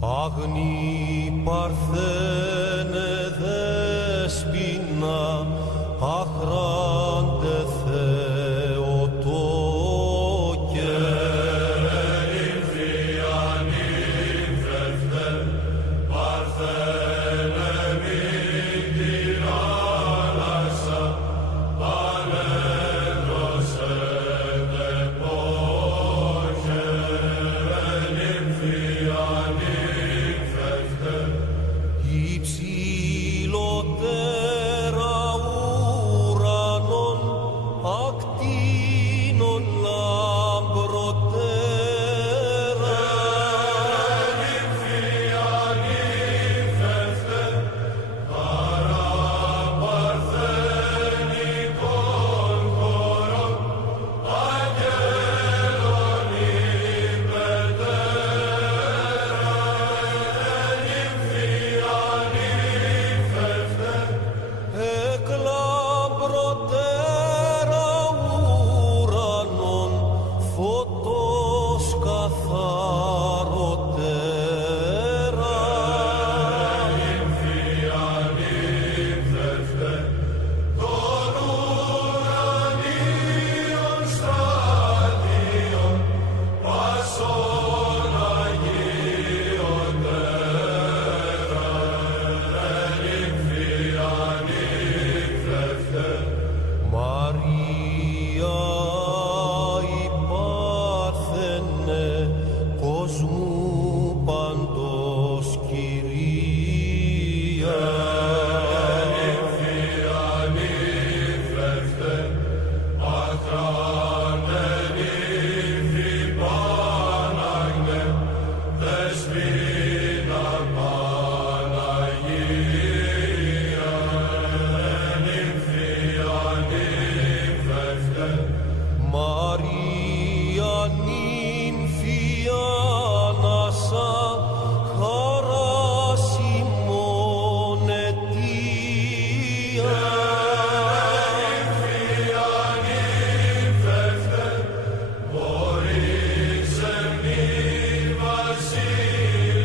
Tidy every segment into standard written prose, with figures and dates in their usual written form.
Αγνή παρθένε δέσποινα, αχράντε Θεοτόκε. Νύμφια νύμφευτε, παρθένε μην την άλλασα, ανέδροσετε πόχε. Νύμφια νύμφευτε, υψηλότερα ουρανών, ακτίνων λαμπροτέρα. Νύμφια νύμφευτε, παραπαρθενικών χωρών, αγγέλων υπετέρα. Νύμφια νύμφευτε, εκ λαμπροτέρα ουρανών, φωτός καθαροτέρα. Νύμφια νύμφευτε, των ουρανίων στρατιών, πάσων αγίοντέρα. Νύμφια νύμφευτε, Μαρία η Πάρθενε, κόσμου παντός κυρία. Νύμφια νύμφευτε, αχράντε νύμφη Πάναγνε, δεσποινα Παναγία. Νύμφια νύμφευτε, Μαρία νύμφια ανάσα, χαράς ημών αιτία. Νύμφια νύμφευτε, μπορείς εμνή βασίλεια,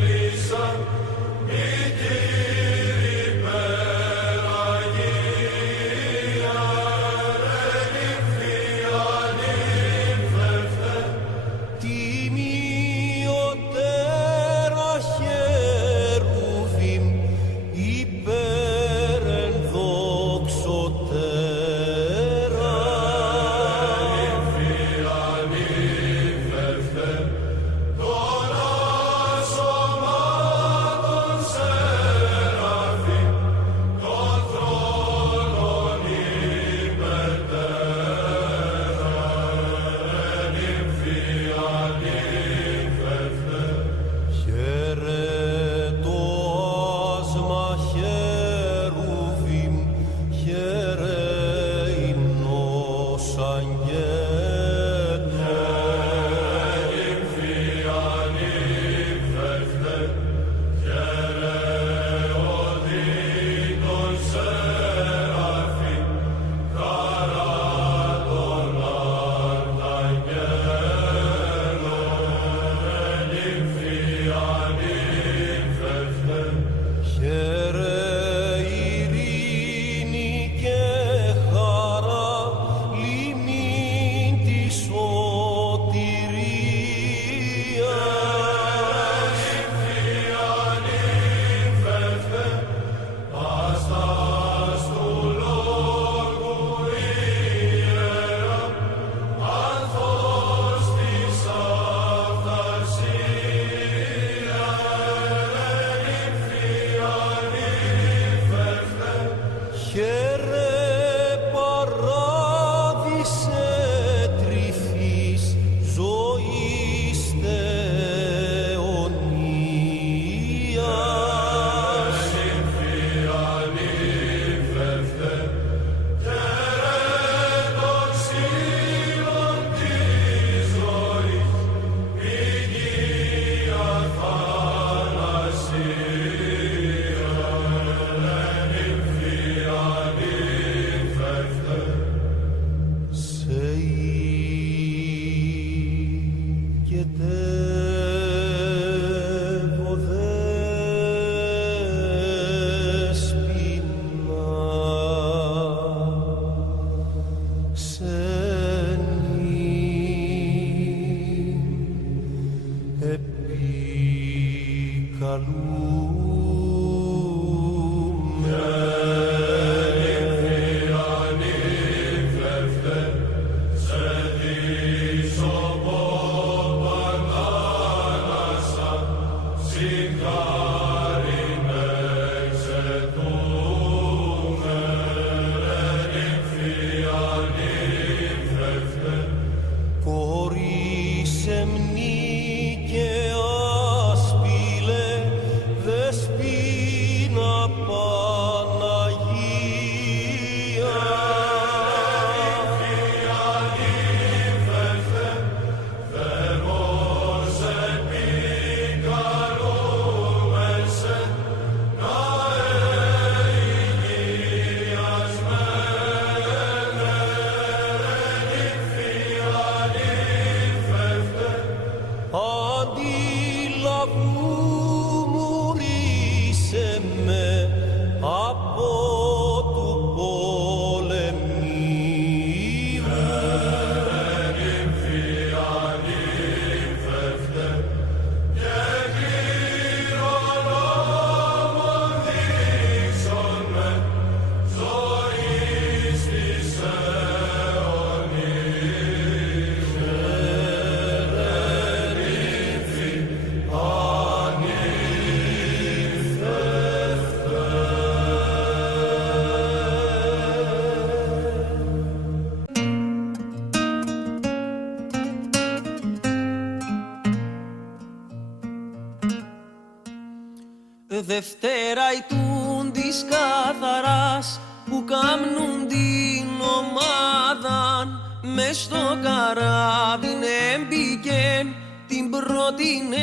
Δευτέρα ητούν της καθαράς που κάμνουν την ομάδαν μες στο καράβιν έμπηκεν την πρώτην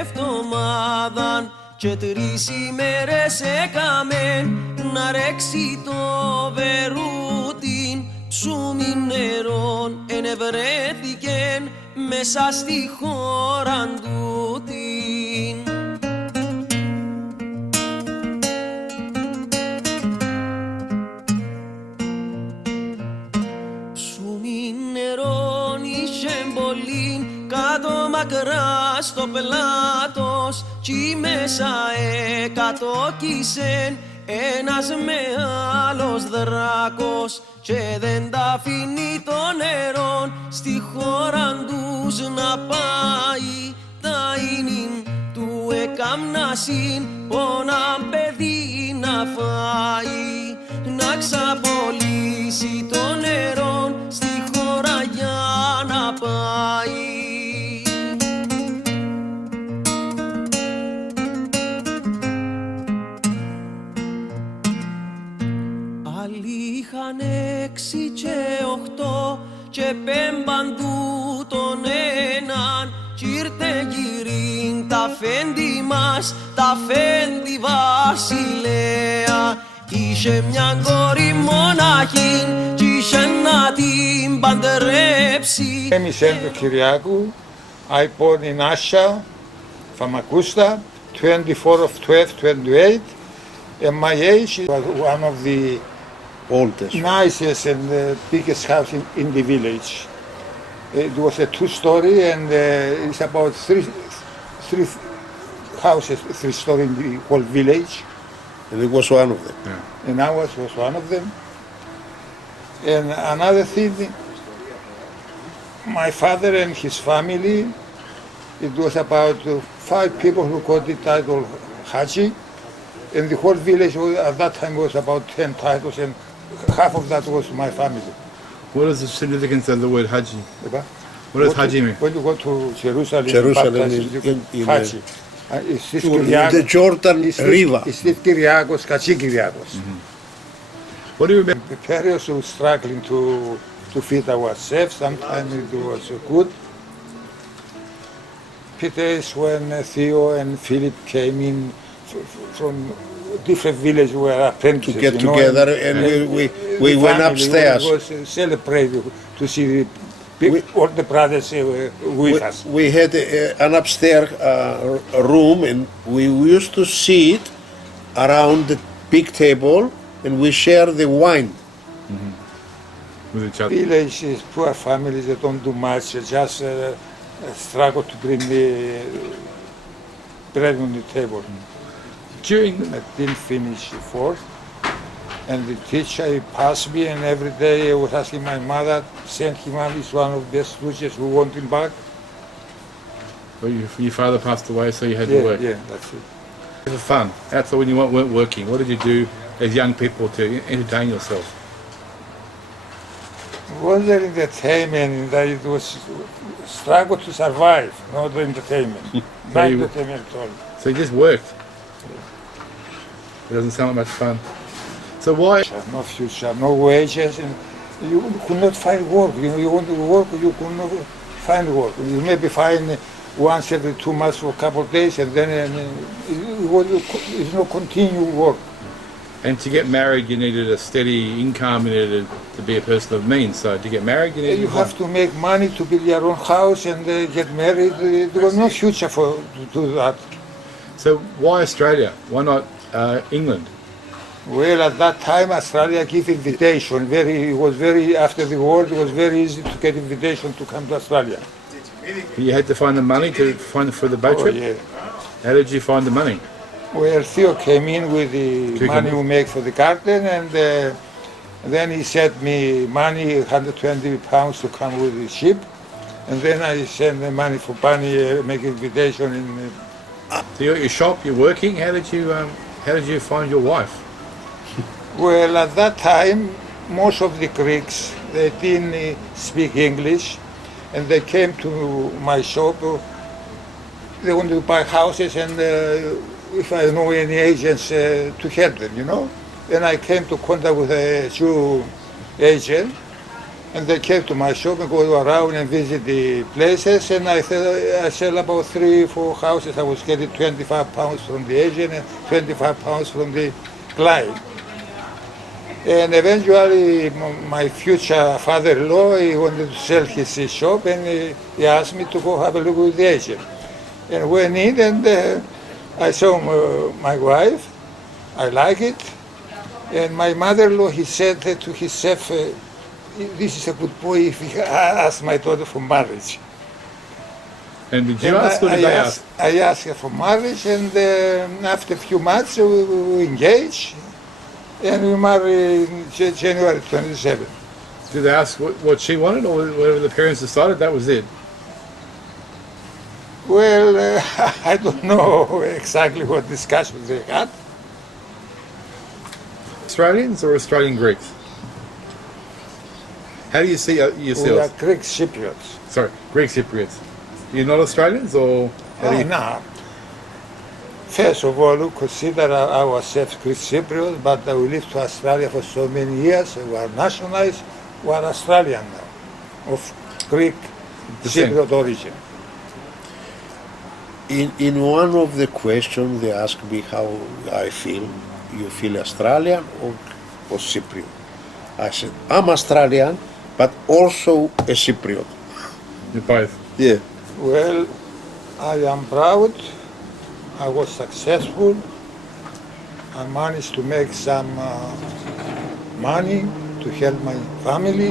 εβδομάδαν και 3 ημέρες έκαμεν να ρέξει το βερούτιν ψούμι νερών ενευρέθηκεν μέσα στη χώραν τούτην. Κάτω μακρά στο πλάτος κι μέσα εκατόκισεν ένας μεγάλος δράκος και δεν τα αφήνει το νερό στη χώρα τους να πάει. Τα ίνιν του εκάμνασιν πόνα παιδί να φάει, να ξαπολύσει το νερό στη χώρα για να πάει. Είχαν 6 και 8 και πέμπαντου τον έναν κι ήρθε γυρίν τα φέντη μας, τα φέντη βασιλέα. Είχε μια κόρη μοναχήν κι είχε να την παντρέψει. My name is Andreas Kyriacou. I born in Assia, Famagusta, 24 of 1228, and my age was one of the oldest, nicest and biggest house in the village. It was a 2-story and it's about three houses, 3-story in the whole village. and it was one of them. Yeah. And ours was one of them. And another thing, my father and his family, it was about 5 people who got the title Hadji. And the whole village at that time was about 10 titles, and half of that was my family. What is the significance of the word Hadji? What does Hadji mean? When you go to Jerusalem in Hadji. The Jordan River. It's the Kyriakos, Kyriakos. What do you mean? The periods we were struggling to feed ourselves. Sometimes it was good. Days when Theo and Phillip came in from different villages, we were apprentices. To get together, and we went upstairs. We was celebrated to see all the brothers with us. We had an upstairs room, and we used to sit around the big table, and we share the wine. With each other. Villages, poor families, they don't do much, just struggled to bring me bread on the table. During I didn't finish fourth, and the teacher he passed me, and every day I was asking my mother, send him out, he's one of the best teachers who want him back. well, your father passed away, so you had Yeah, to work. yeah, that's it. For fun, outside when you weren't working, what did you do as young people to entertain yourself? Was there entertainment that it was struggle to survive, not entertainment. So Not you- entertainment at all. So you just worked. It doesn't sound like much fun. So why? No future, no wages, and you could not find work. You know, you want to work, you could not find work. You maybe find once every 2 months for a couple of days, and then it's no continued work. And to get married, you needed a steady income. You needed to be a person of means. So to get married, you needed. You have to make money to build your own house and get married. There was no future to do that. So why Australia? Why not England? Well, at that time, Australia gave invitation. It was very after the war. It was very easy to get invitation to come to Australia. You had to find the money to find for the boat Oh trip. yeah. How did you find the money? Well, Theo came in with the money we make for the garden, and then he sent me money, 120 pounds to come with the ship, and then I sent the money for Pani, make invitation in. So you're at your shop, you're working. How did you find your wife? Well, at that time, most of the Greeks, they didn't speak English, and they came to my shop. They wanted to buy houses, and if I know any agents to help them, you know. Then I came to contact with a Jew agent, and they came to my shop and go around and visit the places, and I sell about 3-4 houses. I was getting 25 pounds from the agent and 25 pounds from the client. And eventually my future father-in-law, he wanted to sell his shop, and he asked me to go have a look with the agent. And went in, and I saw my wife. I like it. And my mother-in-law, he said to himself, this is a good boy if he asks my daughter for marriage. And did you And ask or did they ask? I asked her for marriage, and after a few months we engaged, and we married January 27. Did they ask what she wanted, or whatever the parents decided? That was it. Well, I don't know exactly what discussions they had. Australians or Australian Greeks? How do you see We are yourselves? Greek Cypriots. Sorry, Greek Cypriots. You're not Australians, or how do you? No. First of all, we consider ourselves Greek Cypriots, but we lived to Australia for so many years. We are nationalized. We are Australian now, of Greek Descent. Cypriot origin. In one of the questions they asked me how I feel. You feel Australian or Cypriot? I said, I'm Australian, but also a Cypriot. You're both. Yeah. Well, I am proud. I was successful. I managed to make some money to help my family.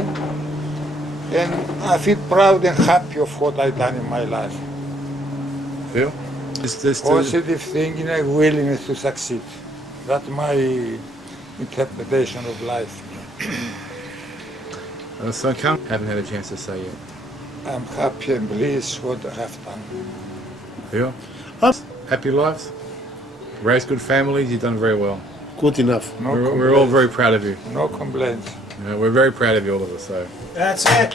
And I feel proud and happy of what I've done in my life. Phil? Just Positive thinking and willingness to succeed. That's my interpretation of life. so come. Haven't had a chance to say yet. I'm happy and pleased what I have done. Phil? Us? Happy lives? Raised good families, you've done very well. Good enough. No We're all complaints. very proud of you. No complaints. We're very proud of you, all of us. So. That's it.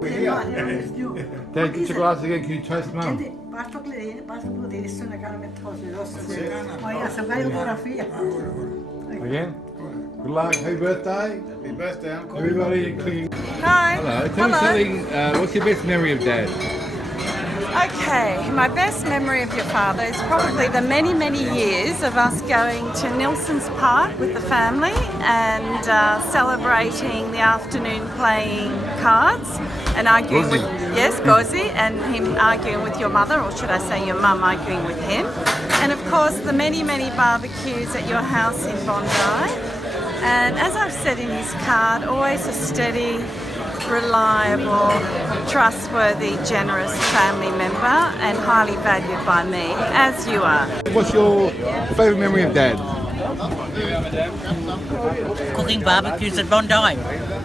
Dad, get your glasses again. Can you toast Mum? Again? Good luck. Happy birthday. Happy birthday, Uncle. Everybody, clicking. Hi. Hello. Tell me something. What's your best memory of Dad? Okay, my best memory of your father is probably the many, many years of us going to Nilsson's Park with the family and celebrating the afternoon playing cards and arguing with, yes, Gozi, and him arguing with your mother, or should I say your mum arguing with him. And of course the many, many barbecues at your house in Bondi. And as I've said in his card, always a steady, reliable, trustworthy, generous family member and highly valued by me, as you are. What's your favourite memory of Dad? Cooking barbecues at Bondi.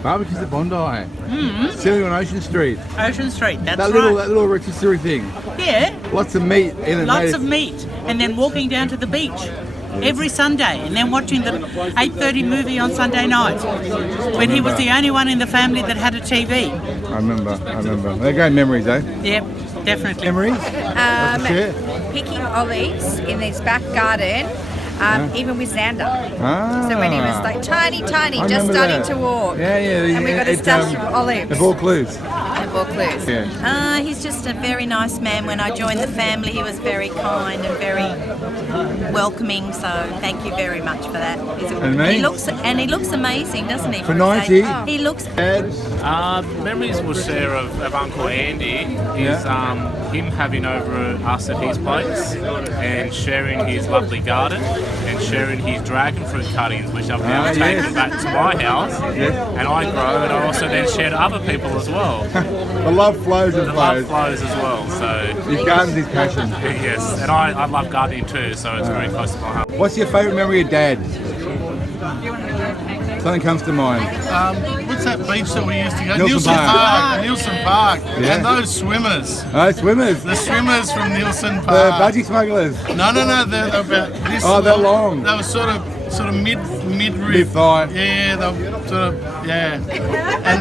Barbecues at Bondi. Sitting on Ocean Street. Ocean Street, that's That right. little rotisserie thing. Yeah, Lots of meat in it. lots of meat. And then walking down to the beach every Sunday and then watching the 8:30 movie on Sunday night when he was the only one in the family that had a TV. I remember. They're great memories, eh? Yep, definitely. Memories? Share? Picking olives in his back garden, even with Xander. Ah. So when he was like tiny, I just remember starting that. to walk. Yeah. And we got a stash of olives. The Vaucluse. And Vaucluse. Yeah. He's just a very nice man. When I joined the family, he was very kind and very welcoming. So thank you very much for that. And me? He looks amazing, doesn't he? For 90? He looks. Dad? Memories we'll share of Uncle Andy is him having over us at his place and sharing his lovely garden and sharing his dragon fruit cuttings, which I've now taken back to my house and I grow, and I also then share to other people as well. The love flows and The love flows. flows as well. So His garden's his passion. yes, and I love gardening too, so it's very close to my heart. What's your favourite memory of Dad? Something comes to mind. What's that beach that we used to go? Nilsson Park. Nilsson Park. Yeah. And those swimmers. Oh, swimmers. The swimmers from Nilsson The Park. budgie smugglers. No, they're about this. Oh, they're long. They were sort of mid rib. Mid-thigh. Yeah, they were sort of and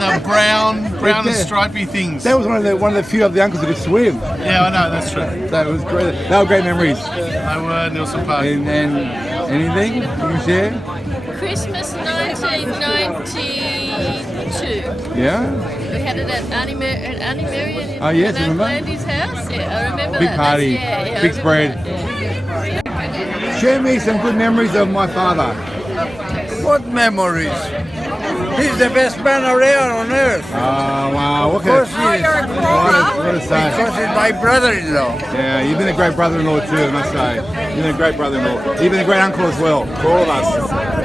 the brown and stripy things. That was one of the few of the uncles who could swim. Yeah, I know, that's true. That was great. They were great memories. They were Nilsson Park. And anything you can share? Christmas 1992. Yeah. We had it at Auntie Marion in Oh, yes, Uncle remember? Andy's house. Yeah, I remember Big that. party, That's- big spread. Share me some good memories of my father. What memories? He's the best man around on earth. Oh, wow. What Of course he is. What a say. Because he's my brother-in-law. Yeah, you've been a great brother-in-law too, I must say. You've been a great brother-in-law. You've been a great uncle as well, for all of us.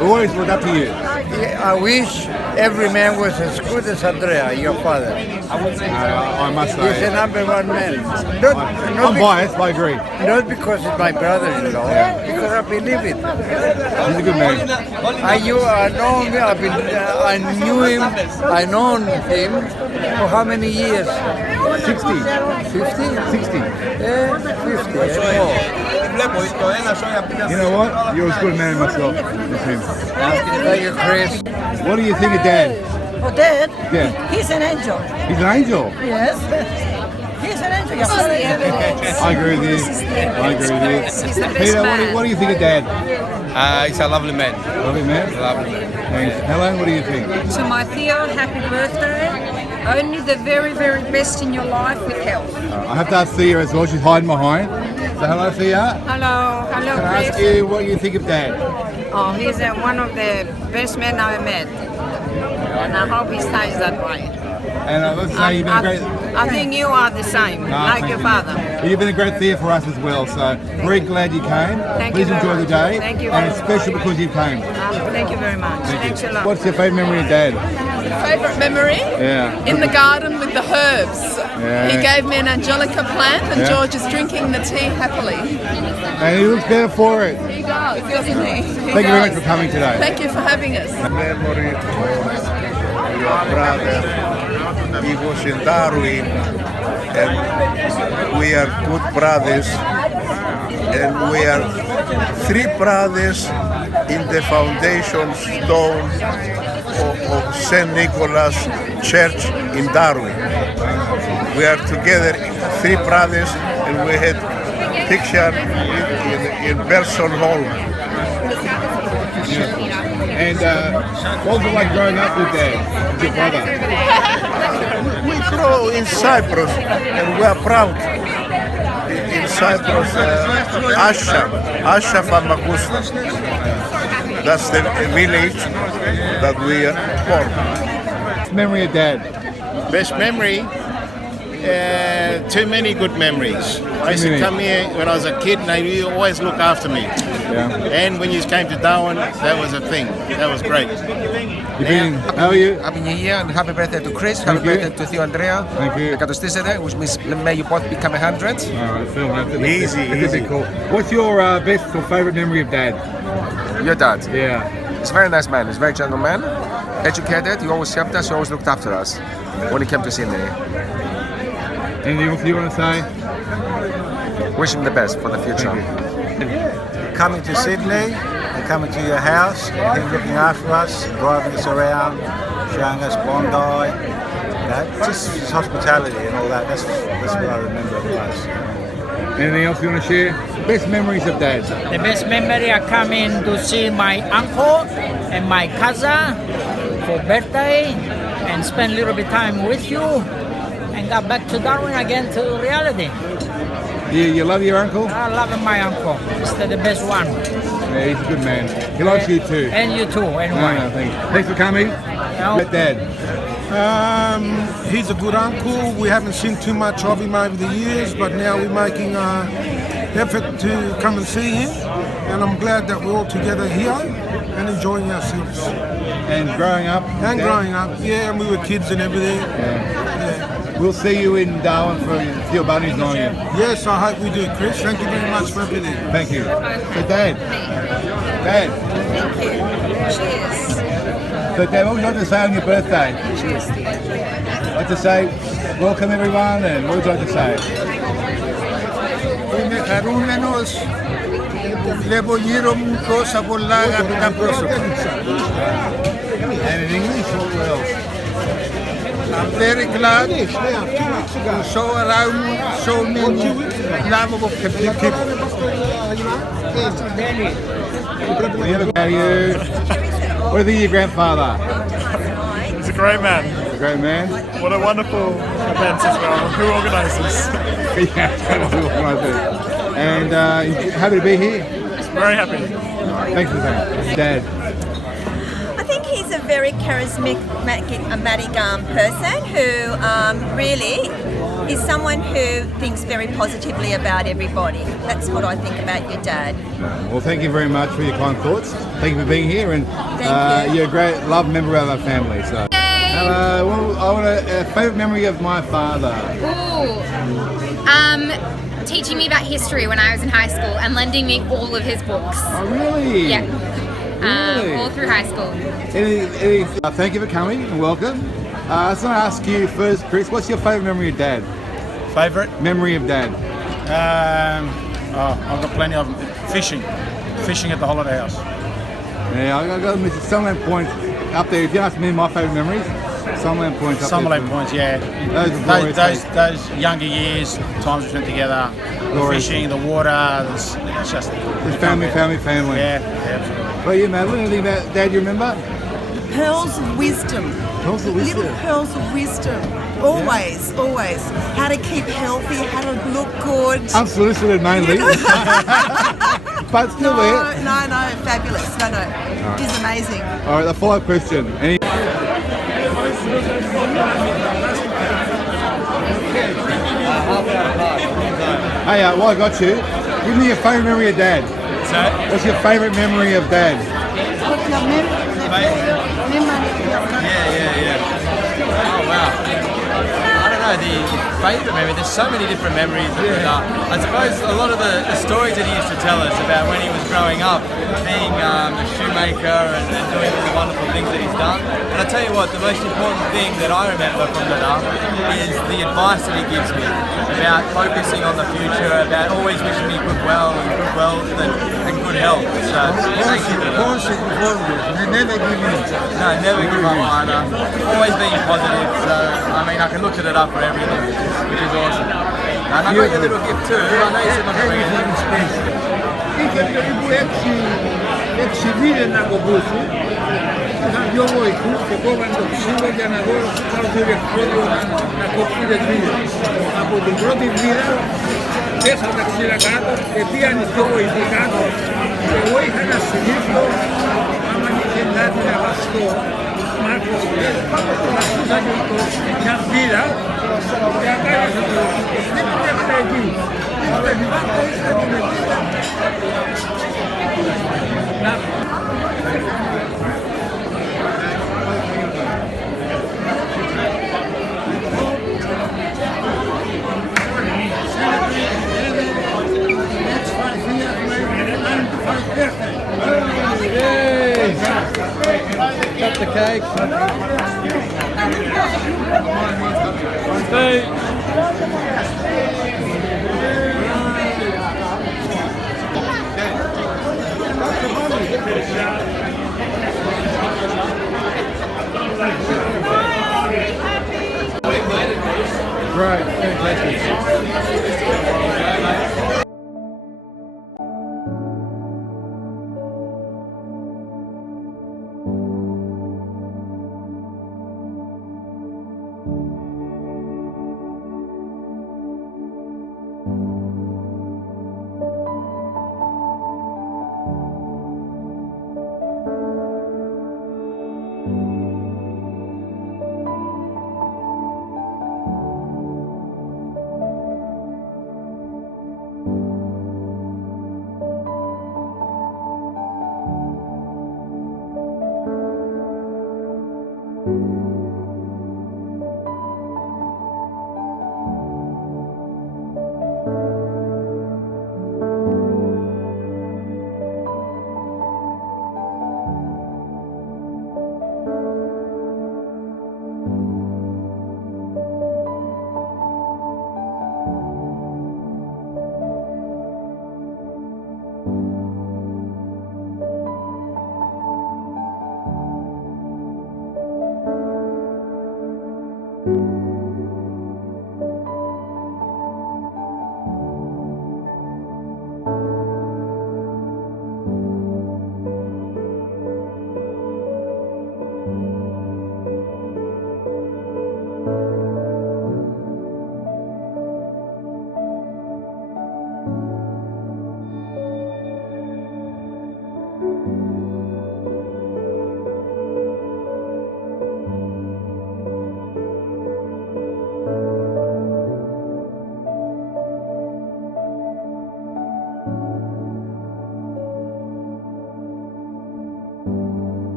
We always look up to you. I wish every man was as good as Andrea, your father. I must He's the say. number one man. I'm biased, but I agree. Not because he's my brother-in-law, because I believe it. He's a good man. I knew him, I known him for how many years? 60. 50? 60. Yeah, 50 and more. You know what? You're as good a man as myself as him. Thank you, Chris. What do you think of Dad? Oh, Dad? Yeah. He's an angel. He's an angel. Yes. He's an angel. Your father is an angel. I agree with you. Peter, what do you think of Dad? He's a lovely man. Lovely man? Lovely man. Thanks. Helen, what do you think? To my Theo, happy birthday. Only the very, very best in your life with health. I have to ask Thea as well. She's hiding behind. So hello, Thea. Hello, Can I ask you what you think of Dad? Oh, he's one of the best men I've met. And I hope he stays that way. And let's say you've been a great... I think you are the same, like your father. You've been a great Thea for us as well, so very glad you came. Thank Please you very enjoy the much. day. Thank you And very it's special because you came. Thank you very much. Thanks a lot. What's your favourite memory of Dad? Favourite memory? Yeah. In the garden with the herbs. Yeah. He gave me an angelica plant and Yeah. George is drinking the tea happily. And he looks better for it. He does, doesn't he? Thank you very much for coming today. Thank you for having us. Memory of your brother. He was in Darwin, and we are good brothers, and we are three brothers in the foundation stone of St. Nicholas Church in Darwin. We are together, 3 brothers, and we had picture in Berson Hall. And what was it like growing up with Dad, with your brother? We grow in Cyprus, and we are proud. In Cyprus, Assia Famagusta. That's the village that we are born. Memory of Dad? Best memory? Too many good memories. I used to come here when I was a kid and they always look after me. Yeah. And when you came to Darwin, that was a thing. That was great. How are you? Happy New Year and happy birthday to Chris. Happy birthday to Theo and Andrea. Thank you. Which means may you both become 100. Alright, Phil, that's Easy. Cool. What's your best or favourite memory of Dad? Your dad? Yeah. He's a very nice man. He's a very gentle man. Educated. He always helped us. He always looked after us when he came to Sydney. Anything else you want to say? Wish him the best for the future. Coming to Sydney and coming to your house, and him looking after us, driving us around, showing us Bondi, just his hospitality and all that. That's what I remember the most. Anything else you want to share? Best memories of Dad? The best memory, I come in to see my uncle and my cousin for birthday and spend a little bit time with you and got back to Darwin again to reality. You love your uncle? I love my uncle. He's the best one. Yeah, he's a good man. He likes you too. And you too, anyway. No, thanks for coming. Dad. He's a good uncle. We haven't seen too much of him over the years, but now we're making an effort to come and see him. And I'm glad that we're all together here and enjoying ourselves. And growing up? And growing up, yeah, and we were kids and everything. Yeah. We'll see you in Darwin for your bunnies on you. Yes, I hope we do, Chris. Thank you very much for everything. Thank you. So Dad. Thank you. Cheers. So Dad, what would you like to say on your birthday? Cheers. I'd like to say welcome everyone, and what would you like to say? Είμαι χαρούμενος που βλέπω γύρω μου τόσα πολλά αγαπητά πρόσωπα. And in English, what else? I'm very glad to show around so many lovable people. What do you think of your grandfather? He's a great man. A great man. What a wonderful event as well. Who organises? And happy to be here. Very happy. Thanks for that. Dad. I think he's a very charismatic person who really is someone who thinks very positively about everybody. That's what I think about your dad. Well, thank you very much for your kind thoughts. Thank you for being here, and you're a great loved member of our family. So, well, I want a favourite memory of my father. Teaching me about history when I was in high school and lending me all of his books. Oh, really? Yeah. Really? All through high school. Thank you for coming and welcome. I just want to ask you first, Chris, what's your favourite memory of Dad? Favourite? Memory of Dad? I've got plenty of them. Fishing at the holiday house. Yeah, I got Sunland Point up there. If you ask me my favourite memories, Sunland Point's up there. Sunland Points, yeah. Those younger years, times we spent together, the fishing, the water, it's just... It's family. Yeah, absolutely. Well, you man, anything about Dad you remember? Pearls of wisdom. Pearls of wisdom. Little pearls of wisdom. Always. How to keep healthy, how to look good. Unsolicited mainly. But still there. No, fabulous. No. Right. He's amazing. All right, the follow-up question. Hey, while I got you, give me your favourite memory of Dad. What's your favourite memory of Dad? What's your memory? Yeah. Oh, wow. I don't know, the favourite memory, there's so many different memories. I suppose a lot of the stories that he used to tell us about when he was growing up, being a shoemaker and doing all the wonderful things that he's done. And I I tell you what, the most important thing that I remember from Dada is the advice that he gives me about focusing on the future, about always wishing me good wealth and good health. So thank you, Dada. Never give in. No, never give up, Ana. Always being positive. So I mean, I can look to Dada for everything, which is awesome. And I got your little gift too. I know you said not to bring it. Είχε περίπου 6 βίδες να κοπούσουν. Είχαν 2 βοηθούς και κόβανε το ξύλο για να δω κάνω το ηλεκτρόδιο να κόψουν τις βίδες. Από την πρώτη βίδα πέσαν τα ξύλα κάτω και πήγαν οι 2 βοηθοί κάτω και εγώ είχα ένα συνήθιο άμα είχε κάτι να βαστώ μάρκος να στούσα και μια βίδα και ακάλεσα το δεν έπρεπε εκεί. Cut the cake. Stay. Right, fantastic.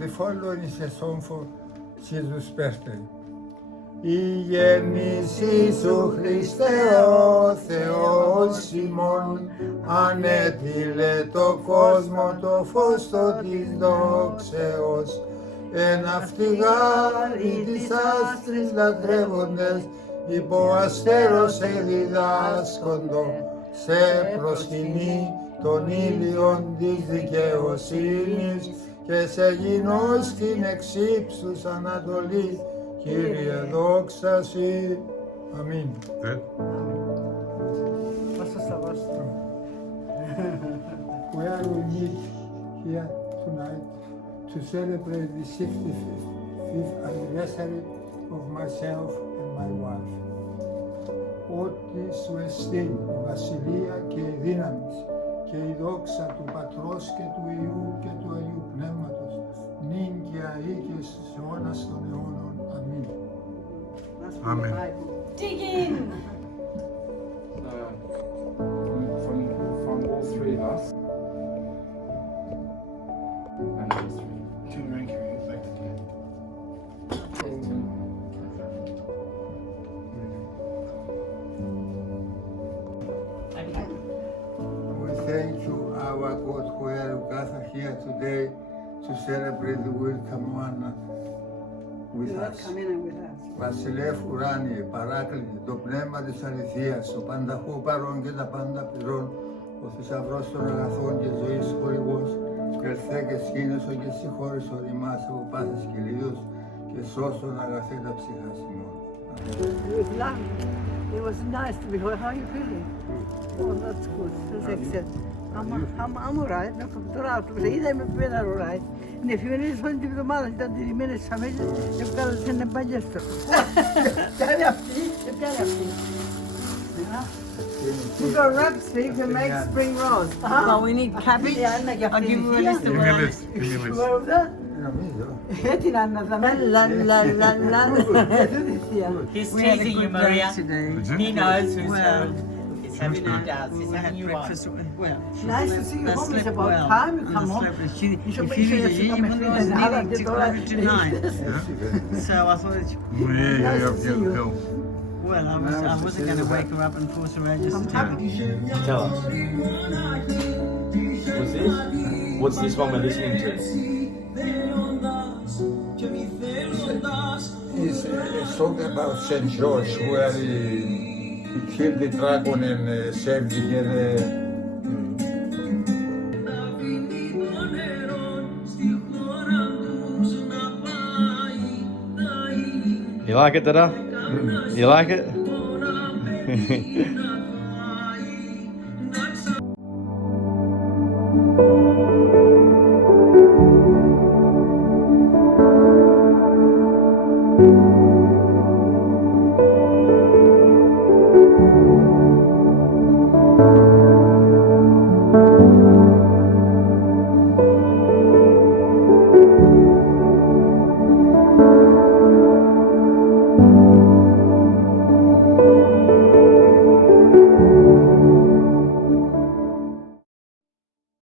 The following is a song for Jesus' birthday. Η γέννηση σου Χριστέ ο Θεός ημών ανέτειλε το κόσμο το φως το της δόξεως εν αυτιγάρι της άστρης λατρεύοντες υπό αστέρος εδιδάσκοντο σε προσκυνή των ήλιων της δικαιοσύνης και σε γινός την εξύψους Ανατολή. Κύριε δόξα Συ. Αμήν. Where we meet here tonight to celebrate the 65th anniversary of myself and my wife. Ότι σου εστίν η βασιλεία και η δύναμη και η δόξα του Πατρός και του Υιού και του Αγίου Πνεύματος, νυν και αεί και στους αιώνας των αιώνων. Αμήν. Amen. Dig in! From all three of us. And those three. Two Mercury affected you. We thank you, our God, where you gather here today to celebrate the welcome one with us. Βασιλεύ ουράνιε, παράκλητε, το πνεύμα της αληθείας, ο πανταχού παρών και τα πάντα πληρών, ο θησαυρός των αγαθών και ζωής χορηγός, ελθέ και σκήνεσο και συγχώρησον ημάς από πάσης κυρίως και σώσον αγαθέ τα ψυχάς ημών. It was lovely. It was nice to be here. How are you feeling? Oh, that's good. That's excellent. I'm all right. Τώρα είδαμε που ήταν all right. Είναι εφημερίδες όλη την εβδομάδα, ήταν τηρημένες στις αμέσες και βγάλατε ένα μπαγιέστρο. Πιάνε αυτή, πιάνε αυτή. We got wraps so you can make spring rolls. But we need cabbage. I'll give you a list of what I need. What was that? Έτσι να αναδάμε. He's teasing you, Maria. He knows who's having it does. He's having you on. Well, nice to see you home. It's about time you come home. You should make sure you come and needing to go tonight. So I thought it's nice to see you. Well, I wasn't going to wake her up and force her out just to tell her. Tell us. What's this one we're listening to? It's a song about St. George where he killed the dragon and saved the You like it, Dada? You like it?